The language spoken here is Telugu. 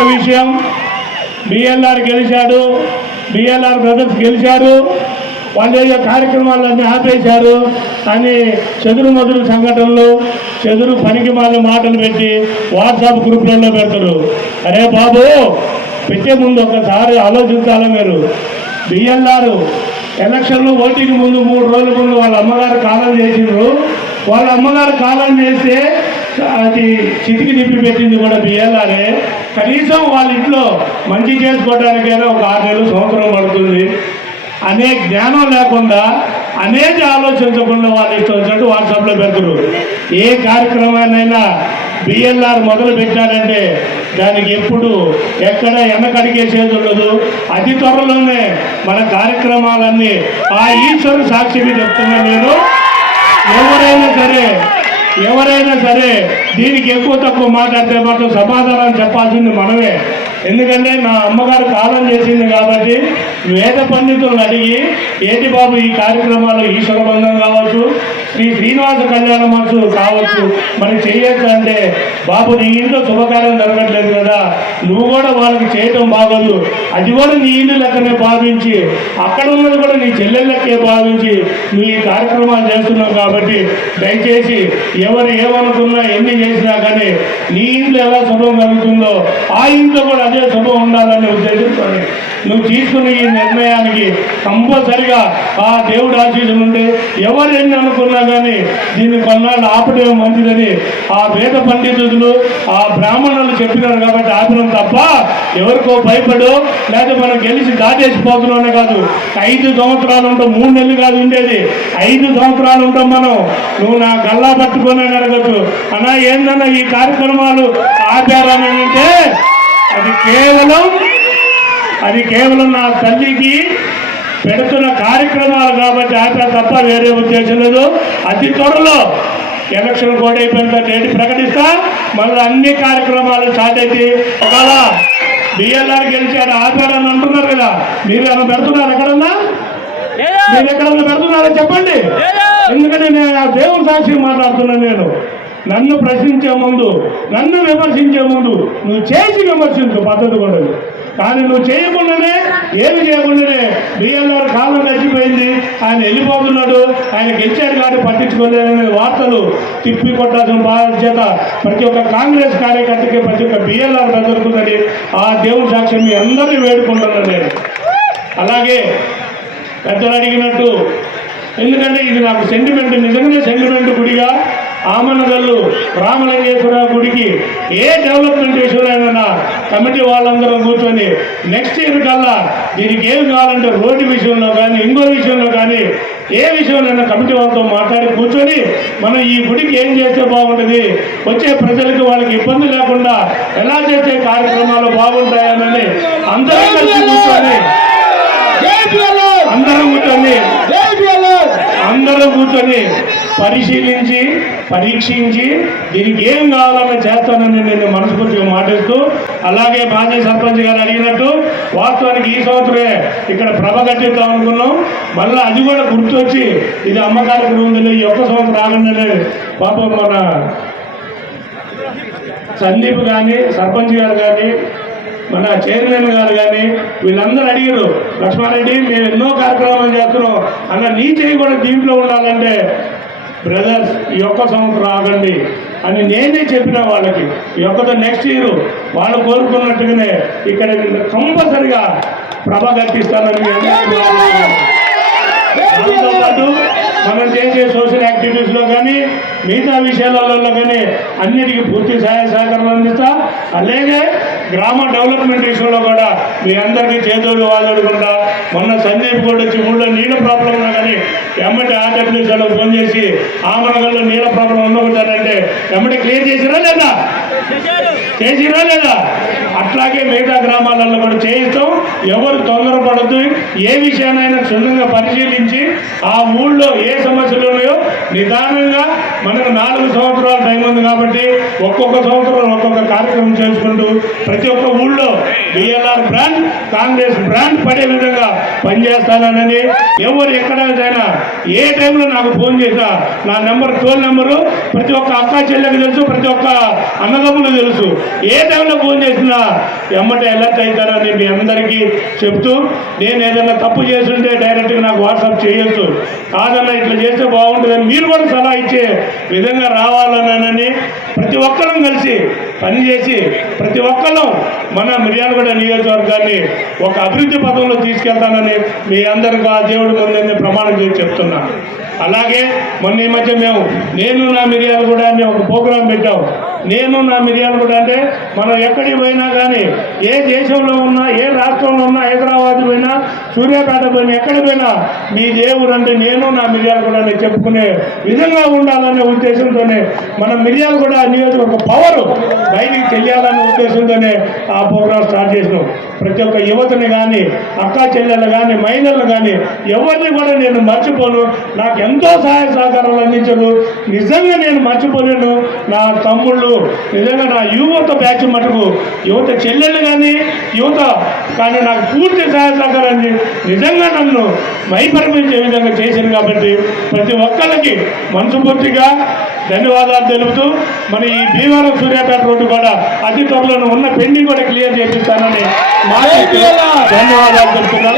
విషయం బిఎల్ఆర్ గెలిచాడు బిఎల్ఆర్ బ్రదర్స్ గెలిచారు వాళ్ళు ఏదో కార్యక్రమాలన్నీ ఆపేశారు అని చెదురు మదురు సంఘటనలు చెదురు పనికి మాల మాటలు పెట్టి వాట్సాప్ గ్రూప్లలో పెడతారు. అరే బాబు పెట్టే ముందు ఒకసారి ఆలోచించాలి మీరు? బిఎల్ఆర్ ఎలక్షన్లో ఓటింగ్ ముందు మూడు రోజుల ముందు వాళ్ళ అమ్మగారు కాలం చేసిండ్రు. వాళ్ళ అమ్మగారు కాలం చేస్తే అది చితికి నిప్పి పెట్టింది కూడా బిఎల్ఆర్ఏ కనీసం వాళ్ళ ఇంట్లో మంచి చేసుకోవడానికైనా ఒక ఆరు నెలలు సంవత్సరం పడుతుంది. అనే జ్ఞానం లేకుండా అనేది ఆలోచించకుండా వాళ్ళు ఇష్టం వచ్చినట్టు వాట్సాప్లో పెడతారు ఏ కార్యక్రమాన్నైనా బిఎల్ఆర్ మొదలు పెట్టారంటే దానికి ఎప్పుడు ఎక్కడ వెనకడిగేసేది ఉండదు. అతి త్వరలోనే మన కార్యక్రమాలన్నీ ఆ ఈశ్వరు సాక్షిగా చెప్తున్నా నేను. ఎవరైనా సరే ఎవరైనా సరే దీనికి ఎక్కువ తక్కువ మాట్లాడితే మాత్రం సమాధానం చెప్పాల్సింది మనమే. ఎందుకంటే నా అమ్మగారు కాలం చేసింది కాబట్టి వేద పండితులను అడిగి ఏటి బాబు ఈ కార్యక్రమాలు? ఈశ్వర బంధం కావచ్చు శ్రీ శ్రీనివాస కళ్యాణ మనసు కావచ్చు. మరి చేయొచ్చు అంటే బాబు నీ ఇంట్లో శుభకార్యం జరగట్లేదు కదా. నువ్వు కూడా వాళ్ళకి చేయటం బాగోదు. అది కూడా నీ ఇల్లు లెక్కనే భావించి అక్కడ ఉన్నది కూడా నీ చెల్లెల లెక్కే భావించి నువ్వు ఈ కార్యక్రమాలు చేస్తున్నావు కాబట్టి దయచేసి ఎవరు ఏమనుకున్నా ఎన్ని చేసినా కానీ నీ ఇంట్లో ఎలా శుభం కలుగుతుందో ఆ ఇంట్లో కూడా అదే శుభం ఉండాలనే ఉద్దేశంతో నువ్వు తీసుకున్న ఈ నిర్ణయానికి కంపల్సరిగా ఆ దేవుడు ఆశీస్సులు ఉంటే ఎవరు అనుకున్నా కానీ దీన్ని కొన్నాళ్ళు ఆపడం మంచిదని ఆ వేద పండితులు ఆ బ్రాహ్మణులు చెప్పినారు కాబట్టి ఆపడం తప్ప ఎవరికో భయపడు లేదా మనం గెలిచి దాటేసిపోతున్నానే కాదు. ఐదు సంవత్సరాలు ఉంటాం మూడు నెలలు కాదు ఉండేది. ఐదు సంవత్సరాలు ఉంటాం మనం నువ్వు నా గల్లా పట్టుకొని అడగచ్చు అన్నా ఏందన్నా ఈ కార్యక్రమాలు ఆచారాన్ని అంటే అది కేవలం అది కేవలం నా తల్లికి పెడుతున్న కార్యక్రమాలు కాబట్టి ఆపే తప్ప వేరే ఉద్దేశం లేదు. అతి త్వరలో ఎలక్షన్ కూడా అయిపోయిన డేట్ ప్రకటిస్తా. మళ్ళీ అన్ని కార్యక్రమాలు స్టార్ట్ అయితే ఒకవేళ బిఎల్ఆర్ గెలిచాడు ఆపారని అంటున్నారు కదా మీరు ఏమైనా పెడుతున్నారు ఎక్కడన్నా? మీరు ఎక్కడన్నా పెడుతున్నారో చెప్పండి. ఎందుకంటే నేను ఆ దేవుని సాక్షి మాట్లాడుతున్నాను నేను. నన్ను ప్రశ్నించే ముందు నన్ను విమర్శించే ముందు నువ్వు చేసి విమర్శించు పద్ధతి కూడా. కానీ నువ్వు చేయకుండానే ఏమి చేయకుండానే బిఎల్ఆర్ కాలం గడిచిపోయింది. ఆయన వెళ్ళిపోతున్నాడు. ఆయన గెలిచాడు కాబట్టి పట్టించుకోలేదనే వార్తలు తిప్పి కొట్టాల్సిన బాధ్యత ప్రతి ఒక్క కాంగ్రెస్ కార్యకర్తకి ప్రతి ఒక్క బిఎల్ఆర్ జరుగుతుందని ఆ దేవుడి సాక్ష్యం మీ అందరినీ వేడుకుంటున్నాను నేను అలాగే పెద్దలు అడిగినట్టు ఎందుకంటే ఇది నాకు సెంటిమెంట్ నిజంగానే సెంటిమెంట్ గుడిగా ఆమనగల్లు రామలింగేశ్వర గుడికి ఏ డెవలప్మెంట్ విషయంలో కమిటీ వాళ్ళందరం కూర్చొని నెక్స్ట్ ఇయర్ కల్లా దీనికి ఏం కావాలంటే రోడ్డు విషయంలో కానీ ఇంకో విషయంలో కానీ ఏ విషయంలో కమిటీ వాళ్ళతో మాట్లాడి కూర్చొని మనం ఈ గుడికి ఏం చేస్తే బాగుంటుంది? వచ్చే ప్రజలకు వాళ్ళకి ఇబ్బంది లేకుండా ఎలా చేసే కార్యక్రమాలు బాగుంటాయని అందరం కలిసి కూర్చొని అందరం కూర్చొని కూర్చొని పరిశీలించి పరీక్షించి దీనికి ఏం కావాలన్నా చేస్తానని నేను మనస్ఫూర్తిగా మాటిస్తూ అలాగే మాజీ సర్పంచ్ గారు అడిగినట్టు వాస్తవానికి ఈ సంవత్సరమే ఇక్కడ ప్రభ కట్టిద్దాం అనుకున్నాం. మళ్ళీ అది కూడా గుర్తొచ్చి ఇది అమ్మకానికి ఉందని ఈ ఒక్క సంవత్సరం ఆగండి పాపం మన సందీప్ కానీ సర్పంచ్ గారు కానీ మన చైర్మన్ గారు కానీ వీళ్ళందరూ అడిగారు లక్ష్మారెడ్డి మేము ఎన్నో కార్యక్రమాలు చేస్తున్నాం. అన్న నీ చేయి కూడా దీంట్లో ఉండాలంటే బ్రదర్స్ ఈ ఒక్క సంవత్సరం ఆగండి అని నేనే చెప్పిన వాళ్ళకి ఈ ఒక్కతో నెక్స్ట్ ఇయర్ వాళ్ళు కోరుకున్నట్టుగానే ఇక్కడ కంపల్సరిగా ప్రభ గట్టిస్తానని దాంతో పాటు మనం చేసే సోషల్ యాక్టివిటీస్లో కానీ మిగతా విషయాలలో కానీ అన్నిటికీ పూర్తి సహాయ సహకారం అందిస్తా. అలాగే గ్రామ డెవలప్మెంట్ విషయంలో కూడా మీ అందరికీ చేదోడు వాదోడుకుంటా మొన్న సందీప్ కూడా వచ్చి ఊళ్ళో నీళ్ళ ప్రాబ్లం ఉన్నా కానీ ఎమ్మటి ఆర్డబ్ల్యూసీలో ఫోన్ చేసి ఆమరగల్లో నీళ్ళ ప్రాబ్లం ఉండకూడదంటే ఎమ్మటి క్లియర్ చేసిరా లేదా? చేసిరా లేదా? అట్లాగే మిగతా గ్రామాలలో కూడా చేయిస్తాం. ఎవరు తొందరపడద్దు. ఏ విషయానైనా క్షుణ్ణంగా పరిశీలించి ఆ ఊళ్ళో ఏ సమస్యలు ఉన్నాయో నిదానంగా మనకు నాలుగు సంవత్సరాల టైం ఉంది కాబట్టి ఒక్కొక్క సంవత్సరం ఒక్కొక్క కార్యక్రమం చేసుకుంటూ ప్రతి ఒక్క ఊళ్ళో బిఎల్ఆర్ బ్రాండ్ కాంగ్రెస్ బ్రాండ్ పడే విధంగా పనిచేస్తానని ఎవరు ఎక్కడైనా ఏ టైంలో నాకు ఫోన్ చేసినా నా నెంబర్ టోల్ నెంబరు ప్రతి ఒక్క అక్క చెల్లెకి తెలుసు ప్రతి ఒక్క దేవుళ్ళు తెలుసు. ఏ టైంలో ఫోన్ చేసినా ఎమ్మట ఎలర్ట్ అవుతారని మీ అందరికీ చెప్తూ నేను ఏదైనా తప్పు చేస్తుంటే డైరెక్ట్గా నాకు వాట్సాప్ చేయొచ్చు. కాదన్నా ఇట్లా చేస్తే బాగుంటుందని మీరు కూడా సలహా ఇచ్చే విధంగా రావాలనని ప్రతి ఒక్కరం కలిసి పనిచేసి ప్రతి ఒక్కరం మన మిర్యాలగూడ నియోజకవర్గాన్ని ఒక అభివృద్ధి పథంలో తీసుకెళ్తానని మీ అందరికీ ఆ దేవుడు ముందని ప్రమాణం చేసి చెప్తున్నాను అలాగే మొన్న ఈ మధ్య మేము నేను నా మిర్యాలగూడ కూడా అని ఒక ప్రోగ్రాం పెట్టాం. నేను నా మిర్యాల కూడా అంటే మనం ఎక్కడికి పోయినా కానీ ఏ దేశంలో ఉన్నా ఏ రాష్ట్రంలో ఉన్నా హైదరాబాద్ పోయినా సూర్యాపేట పోయినా ఎక్కడికి పోయినా మీ దేవుడు అంటే నేను నా మిర్యాల కూడా అని చెప్పుకునే విధంగా ఉండాలనే ఉద్దేశంతోనే మన మిర్యాల కూడా నియోజకవర్గ పవర్ బయటికి తెలియాలనే ఉద్దేశంతోనే ఆ ప్రోగ్రాం స్టార్ట్ చేసినాం. ప్రతి ఒక్క యువతని కానీ అక్కా చెల్లెలు కానీ మహిళలు కానీ ఎవరిని కూడా నేను మర్చిపోను. నాకు ఎంతో సహాయ సహకారాలు అందించారు. నిజంగా నేను మర్చిపోలేను. నా తమ్ముళ్ళు నిజంగా నా యువత బ్యాచ్ మటుకు యువత చెల్లెలు కానీ యువత కానీ నాకు పూర్తి సహాయ సహకారాన్ని నిజంగా నన్ను మైపరిమించే విధంగా చేశాను కాబట్టి ప్రతి ఒక్కరికి మనసుపూర్తిగా ధన్యవాదాలు తెలుపుతూ మరి ఈ భీమవరం సూర్యాపేట రోడ్డు కూడా అతి త్వరలో ఉన్న పెండింగ్ కూడా క్లియర్ చేపిస్తానని ధన్యవాదాలు తెలుపుతున్నాను.